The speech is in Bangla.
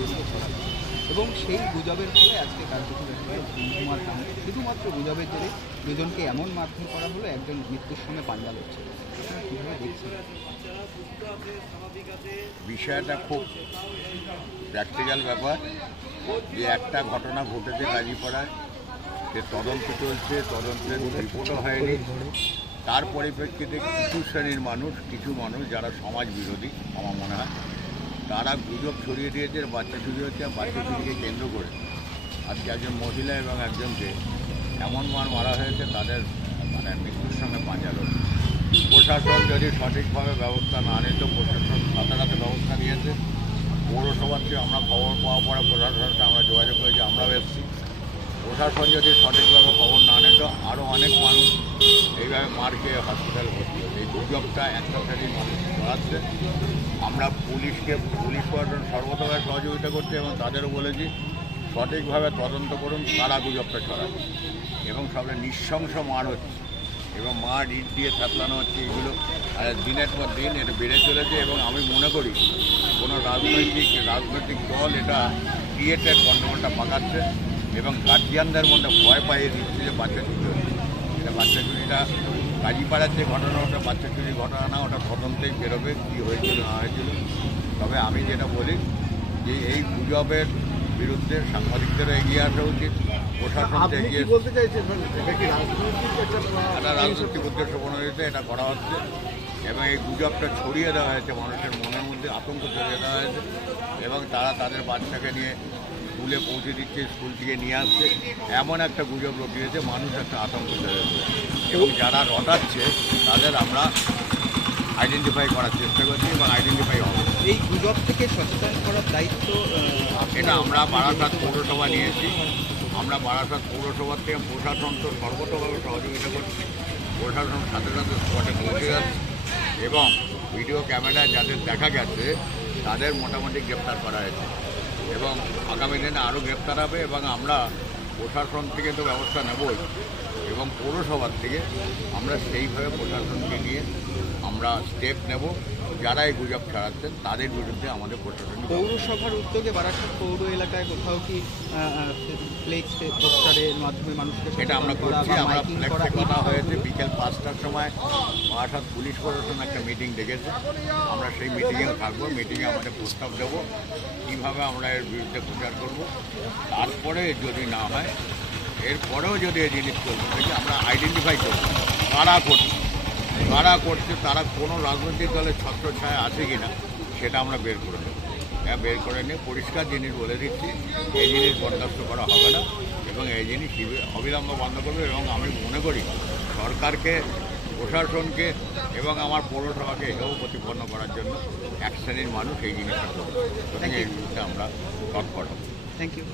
ছড়াচ্ছে এবং সেই গুজবের ফলে আজকে গেল ধুমধুমার কামে শুধুমাত্র গুজবের জেরে দুজনকে এমন মারধর করা হলো, একজন মৃত্যুর সঙ্গে পাঞ্জা দেখছেন? বিষয়টা খুব প্র্যাকটিক্যাল ব্যাপার, যে একটা ঘটনা ঘটেছে গাজীপাড়ায় যে তদন্ত চলছে, তদন্তের রিপোর্টও হয়নি। তার পরিপ্রেক্ষিতে কিছু শ্রেণির মানুষ, কিছু মানুষ যারা সমাজ বিরোধী আমার মনে হয় তারা গুজব ছড়িয়ে দিয়েছে বাচ্চা চুরি হচ্ছে বাচ্চা চুরিকে কেন্দ্র করে। আজকে একজন মহিলা এবং একজনকে এমন মার মারা হয়েছে, তাদের মানে মৃত্যুর সঙ্গে পাঁচালো প্রশাসন যদি সঠিকভাবে ব্যবস্থা না নিত প্রশাসন সাথে ব্যবস্থা নিয়েছে। পৌরসভার থেকে আমরা খবর পাওয়া পরে প্রশাসনের আমরা যোগাযোগ করেছি, আমরাও এসেছি। প্রশাসন যদি সঠিকভাবে খবর না নিত আরও অনেক মানুষ এইভাবে মার খেয়ে হসপিটালে ভর্তি হতো এই গুজবটা একটা শ্রেণির মানুষ আমরা পুলিশকে, পুলিশ প্রশাসন সর্বতভাবে সহযোগিতা করছি এবং তাদেরও বলেছি, সঠিকভাবে তদন্ত করুন, কারা গুজবটা ছড়াচ্ছে এবং সবটা নৃশংস মার হচ্ছে। এবং মার ইট দিয়ে থাতলানো হচ্ছে, এগুলো দিনের পর দিন এটা বেড়ে চলেছে এবং আমি মনে করি কোনো রাজনৈতিক রাজনৈতিক দল এটা ক্রিয়েটেড গণ্ডগোলটা পাকাচ্ছে এবং গার্জিয়ানদের মধ্যে ভয় পাইয়ে দিচ্ছে যে বাচ্চা চুরি হচ্ছে এটা বাচ্চা চুরিটা কাজীপাড়ার যে ঘটনা ওটা বাচ্চা চুরির ঘটনা না ওটা তদন্তেই বেরোবে কী হয়েছিল না হয়েছিল। তবে আমি যেটা বলি যে এই গুজবের বিরুদ্ধে সাংবাদিকদেরও এগিয়ে আসা উচিত প্রশাসন এগিয়ে বলতে চাইছেন? মানে এটা কি রাজনৈতিক একটা একটা রাজনৈতিক উদ্দেশ্য প্রণোদিত এটা করা হচ্ছে। এবং এই গুজবটা ছড়িয়ে দেওয়া হয়েছে মানুষের মনের মধ্যে আতঙ্ক ছড়িয়ে দেওয়া হয়েছে। এবং তারা তাদের বাচ্চাকে নিয়ে স্কুলে পৌঁছে দিচ্ছে স্কুল থেকে নিয়ে আসছে। এমন একটা গুজব রটিয়েছে মানুষ একটা আতঙ্ক এবং যারা রটাচ্ছে তাদের আমরা আইডেন্টিফাই করার চেষ্টা করছি এবং আইডেন্টিফাই হবে। এই গুজব থেকে সচেতন করার দায়িত্ব এটা আমরা বারাসাত পৌরসভা নিয়েছি আমরা বারাসাত পৌরসভার থেকে প্রশাসন তো সর্বতভাবে সহযোগিতা করছি। প্রশাসন সাথে সাথে স্পটে পৌঁছে যাচ্ছে এবং ভিডিও ক্যামেরায় যাদের দেখা গেছে তাদের মোটামুটি গ্রেপ্তার করা হয়েছে। এবং আগামী দিনে আরও গ্রেপ্তার হবে এবং আমরা প্রশাসন থেকে তো ব্যবস্থা নেবই এবং পৌরসভার থেকে আমরা সেইভাবে প্রশাসনকে নিয়ে আমরা স্টেপ নেব। যারা এই গুজব ছড়াচ্ছেন তাদের বিরুদ্ধে আমাদের প্রশাসনিক পৌরসভার উদ্যোগে বারাসাত পৌর এলাকায় কোথাও কি ফ্লেক্স পোস্টারের মাধ্যমে মানুষকে এটা আমরা করছি আমরা ফ্লেক্সে কথা হয়েছে বিকেল পাঁচটার সময় বারাসাত পুলিশ প্রশাসন একটা মিটিং ডেকেছে। আমরা সেই মিটিংয়েও থাকব মিটিংয়ে আমাদের প্রস্তাব দেবো কীভাবে আমরা এর বিরুদ্ধে প্রচার করব। তারপরে যদি না হয় এরপরেও যদি এই জিনিস থাকে আমরা আইডেন্টিফাই করব কারা করছে। কারা করছে তারা কোনো রাজনৈতিক দলের ছত্র ছায়া আছে কি না সেটা আমরা বের করে নেব। হ্যাঁ বের করে নিয়ে পরিষ্কার জিনিস বলে দিচ্ছি এই জিনিস বরদাস্ত করা হবে না এবং এই জিনিস অবিলম্বে বন্ধ করবে এবং আমি মনে করি সরকারকে প্রশাসনকে এবং আমার পৌরসভাকে এটাও প্রতিপন্ন করার জন্য এক শ্রেণির মানুষ এই জিনিসটা করবে। আমরা তৎপর হব। Thank you